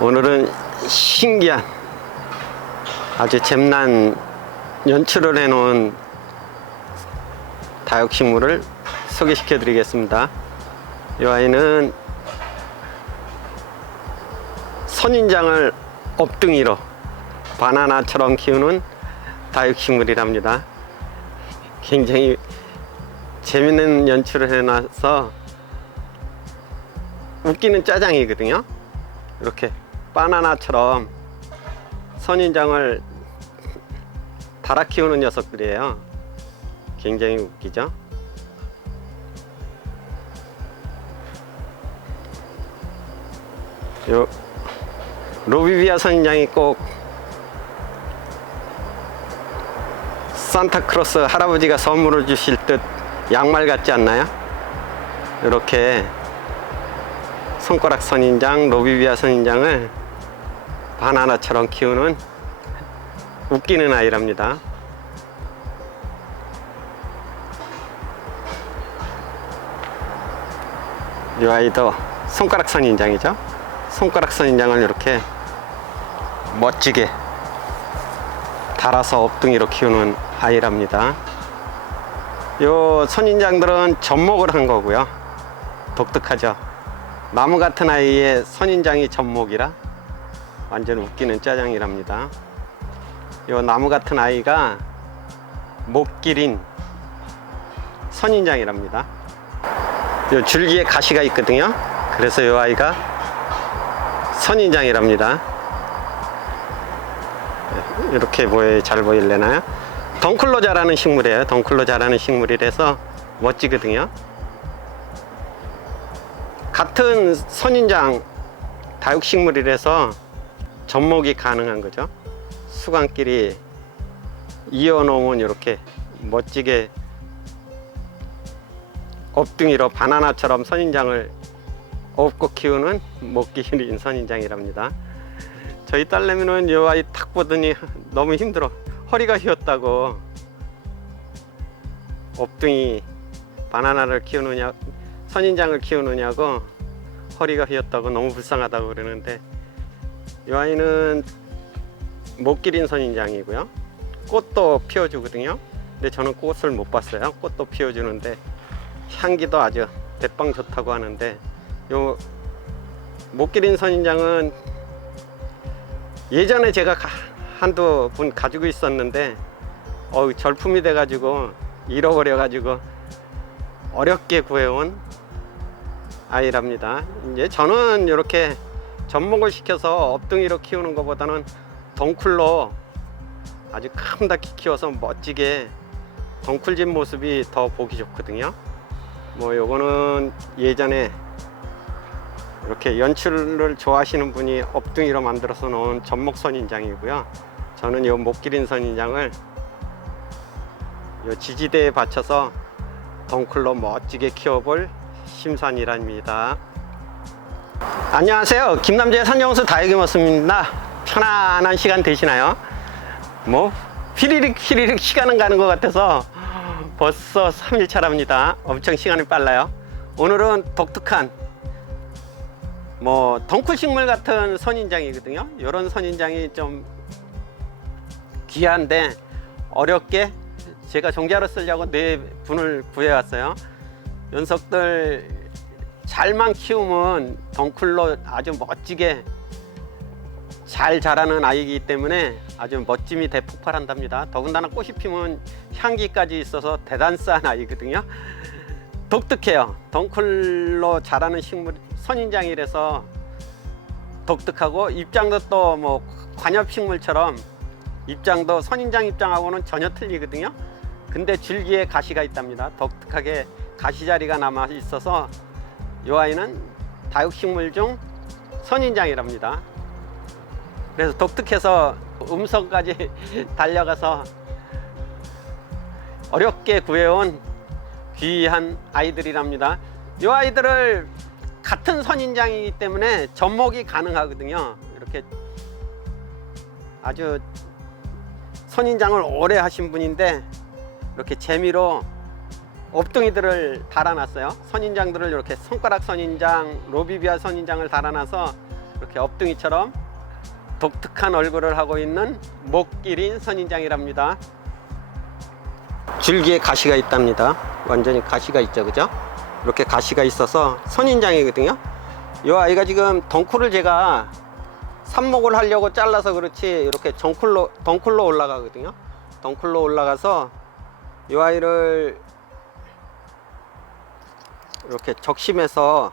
오늘은 신기한 아주 잼난 연출을 해놓은 다육식물을 소개시켜 드리겠습니다. 이 아이는 선인장을 업둥이로 바나나처럼 키우는 다육식물이랍니다. 굉장히 재밌는 연출을 해놔서 웃기는 짜장이거든요. 이렇게 바나나처럼 선인장을 달아 키우는 녀석들이에요. 굉장히 웃기죠. 요 로비비아 선인장이 꼭 산타크로스 할아버지가 선물을 주실 듯 양말 같지 않나요? 이렇게 손가락 선인장, 로비비아 선인장을 바나나처럼 키우는 웃기는 아이랍니다. 이 아이도 손가락 선인장이죠. 손가락 선인장을 이렇게 멋지게 달아서 업둥이로 키우는 아이랍니다. 요 선인장들은 접목을 한 거고요. 독특하죠. 나무 같은 아이의 선인장이 접목이라 완전 웃기는 짜장이랍니다. 요 나무 같은 아이가 못 기린 선인장이랍니다. 요 줄기에 가시가 있거든요. 그래서 요 아이가 선인장이랍니다. 이렇게 보여 잘 보일래나요? 덩클로 자라는 식물이에요. 덩클로 자라는 식물이라서 멋지거든요. 같은 선인장 다육식물이라서 접목이 가능한 거죠. 수강끼리 이어놓으면 이렇게 멋지게 업둥이로 바나나처럼 선인장을 업고 키우는 먹기 힘든 선인장이랍니다. 저희 딸내미는 요 아이 탁 보더니 너무 힘들어. 허리가 휘었다고. 업둥이 바나나를 키우느냐, 선인장을 키우느냐고 허리가 휘었다고 너무 불쌍하다고 그러는데 이 아이는 못 기린 선인장이고요. 꽃도 피워주거든요. 근데 저는 꽃을 못 봤어요. 꽃도 피워주는데 향기도 아주 대빵 좋다고 하는데 요못 기린 선인장은 예전에 제가 가- 한두 분 가지고 있었는데 어 절품이 돼 가지고 잃어버려 가지고 어렵게 구해온 아이랍니다. 이제 저는 이렇게 접목을 시켜서 업둥이로 키우는 것보다는 덩쿨로 아주 큼닥히 키워서 멋지게 덩쿨진 모습이 더 보기 좋거든요. 뭐 요거는 예전에 이렇게 연출을 좋아하시는 분이 업둥이로 만들어서 놓은 접목 선인장이고요. 저는 이 목기린 선인장을 요 지지대에 받쳐서 덩쿨로 멋지게 키워볼 심산이랍니다. 안녕하세요. 김남재 산정수 다육이 모습입니다. 편안한 시간 되시나요? 뭐 휘리릭 휘리릭 시간은 가는 것 같아서 벌써 3일차랍니다. 엄청 시간이 빨라요. 오늘은 독특한 뭐 덩쿨 식물 같은 선인장이거든요. 이런 선인장이 좀 귀한데 어렵게 제가 종자로 쓰려고 네 분을 구해왔어요. 연석들 잘만 키우면 덩쿨로 아주 멋지게 잘 자라는 아이이기 때문에 아주 멋짐이 대폭발한답니다. 더군다나 꽃이 피면 향기까지 있어서 대단한 아이거든요. 독특해요. 덩쿨로 자라는 식물 선인장이라서 독특하고 입장도 또 뭐 관엽식물처럼 입장도 선인장 입장하고는 전혀 틀리거든요. 근데 줄기에 가시가 있답니다. 독특하게 가시자리가 남아 있어서 이 아이는 다육식물 중 선인장이랍니다. 그래서 독특해서 음성까지 달려가서 어렵게 구해온 귀한 아이들이랍니다. 이 아이들을 같은 선인장이기 때문에 접목이 가능하거든요. 이렇게 아주 선인장을 오래 하신 분인데 이렇게 재미로 업둥이들을 달아놨어요. 선인장들을 이렇게 손가락 선인장, 로비비아 선인장을 달아놔서 이렇게 엎둥이처럼 독특한 얼굴을 하고 있는 목기린 선인장이랍니다. 줄기에 가시가 있답니다. 완전히 가시가 있죠, 그죠? 이렇게 가시가 있어서 선인장이거든요. 이 아이가 지금 덩쿨을 제가 삽목을 하려고 잘라서 그렇지 이렇게 정쿨로 덩쿨로 올라가거든요. 덩쿨로 올라가서 이 아이를 이렇게 적심해서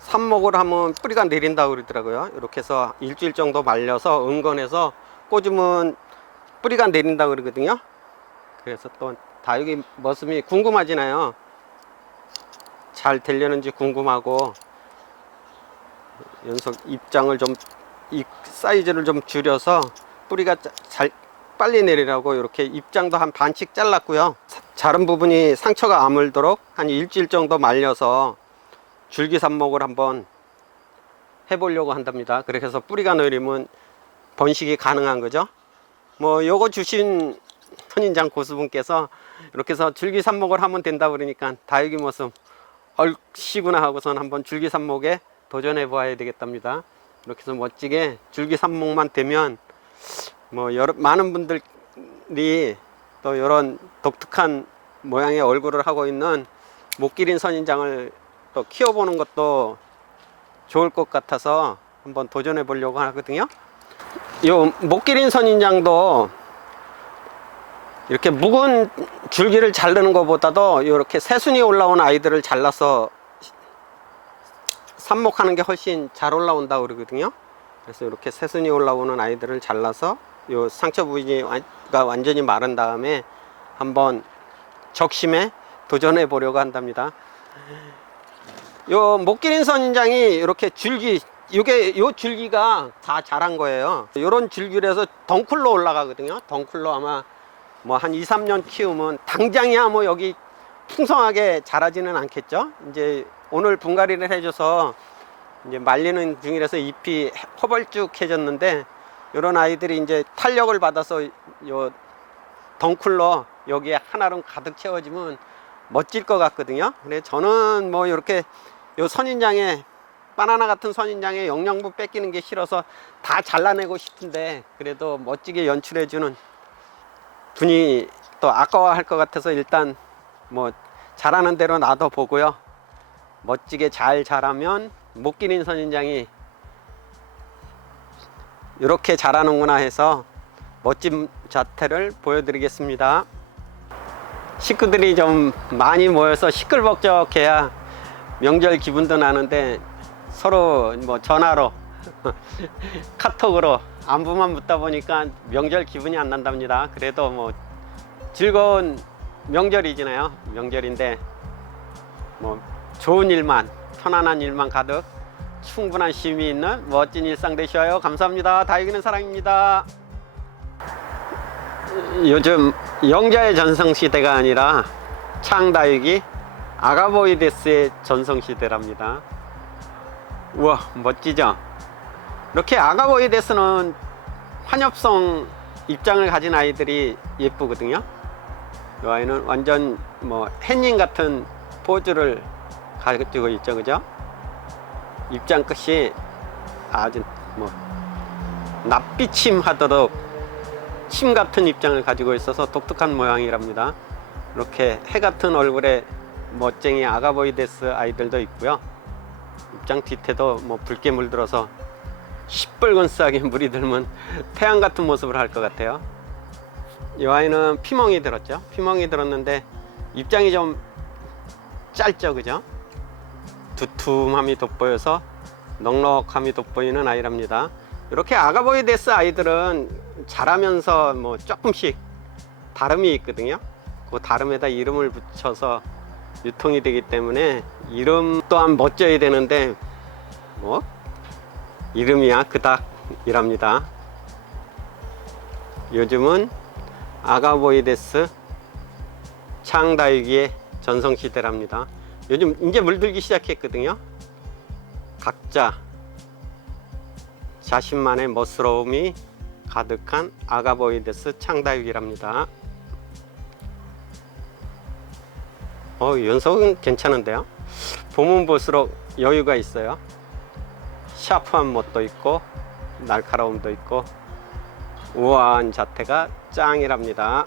삽목을 하면 뿌리가 내린다고 그러더라고요. 이렇게 해서 일주일 정도 말려서 응건해서 꽂으면 뿌리가 내린다고 그러거든요. 그래서 또 다육이 모습이 궁금하지나요? 잘 되려는지 궁금하고 연속 입장을 좀 이 사이즈를 좀 줄여서 뿌리가 자- 잘 빨리 내리라고 이렇게 입장도 한 반씩 잘랐고요. 사- 자른 부분이 상처가 아물도록 한 일주일 정도 말려서 줄기 삽목을 한번 해보려고 한답니다. 그렇게 해서 뿌리가 내리면 번식이 가능한 거죠. 뭐 요거 주신 선인장 고수분께서 이렇게 해서 줄기 삽목을 하면 된다 그러니까 다육이 모습 얼씨구나 하고선 한번 줄기 삽목에 도전해 보아야 되겠답니다. 이렇게 해서 멋지게 줄기 삽목만 되면 뭐 여러 많은 분들이 또 이런 독특한 모양의 얼굴을 하고 있는 목기린 선인장을 또 키워보는 것도 좋을 것 같아서 한번 도전해 보려고 하거든요. 요 목기린 선인장도 이렇게 묵은 줄기를 자르는 것보다도 이렇게 새순이 올라온 아이들을 잘라서 삽목하는 게 훨씬 잘 올라온다고 그러거든요. 그래서 이렇게 새순이 올라오는 아이들을 잘라서 요 상처 부위가 완전히 마른 다음에 한번 적심에 도전해 보려고 한답니다. 요 목기린 선인장이 이렇게 줄기 요게 요 줄기가 다 자란 거예요. 요런 줄기라서 덩쿨로 올라가거든요. 덩쿨로 아마 뭐 한 2, 3년 키우면 당장이야 뭐 여기 풍성하게 자라지는 않겠죠. 이제 오늘 분갈이를 해줘서 이제 말리는 중이라서 잎이 허벌쭉해졌는데 이런 아이들이 이제 탄력을 받아서 요 덩쿨로 여기에 하나로 가득 채워지면 멋질 것 같거든요. 근데 저는 뭐 이렇게 요 선인장에 바나나 같은 선인장에 영양분 뺏기는 게 싫어서 다 잘라내고 싶은데 그래도 멋지게 연출해주는 분이 또 아까워할 것 같아서 일단 뭐 잘하는 대로 놔둬 보고요. 멋지게 잘 자라면 못 기린 선인장이 이렇게 자라는구나 해서 멋진 자태를 보여드리겠습니다. 식구들이 좀 많이 모여서 시끌벅적해야 명절 기분도 나는데 서로 뭐 전화로 카톡으로 안부만 묻다 보니까 명절 기분이 안 난답니다. 그래도 뭐 즐거운 명절이잖아요. 명절인데 뭐 좋은 일만 편안한 일만 가득 충분한 쉼이 있는 멋진 일상 되셔요. 감사합니다. 다육이는 사랑입니다. 요즘 영자의 전성시대가 아니라 창다육이 아가보이데스의 전성시대랍니다. 우와 멋지죠? 이렇게 아가보이데스는 환엽성 입장을 가진 아이들이 예쁘거든요. 이 아이는 완전 뭐 햇님 같은 포즈를 가지고 있죠, 그죠? 입장 끝이 아주 뭐 낯비침 하도록 침 같은 입장을 가지고 있어서 독특한 모양이랍니다. 이렇게 해 같은 얼굴에 멋쟁이 아가보이데스 아이들도 있고요. 입장 뒤태도 뭐 붉게 물들어서 시뻘건 싸게 물이 들면 태양 같은 모습을 할 것 같아요. 이 아이는 피멍이 들었죠. 피멍이 들었는데 입장이 좀 짧죠, 그죠? 두툼함이 돋보여서 넉넉함이 돋보이는 아이랍니다. 이렇게 아가보이데스 아이들은 자라면서 뭐 조금씩 다름이 있거든요. 그 다름에다 이름을 붙여서 유통이 되기 때문에 이름 또한 멋져야 되는데 뭐 이름이야 그닥이랍니다. 요즘은 아가보이데스 창다육이의 전성시대랍니다. 요즘 이제 물들기 시작했거든요. 각자 자신만의 멋스러움이 가득한 아가보이데스 창다육이랍니다. 어, 연속은 괜찮은데요. 보면 볼수록 여유가 있어요. 샤프한 멋도 있고 날카로움도 있고 우아한 자태가 짱이랍니다.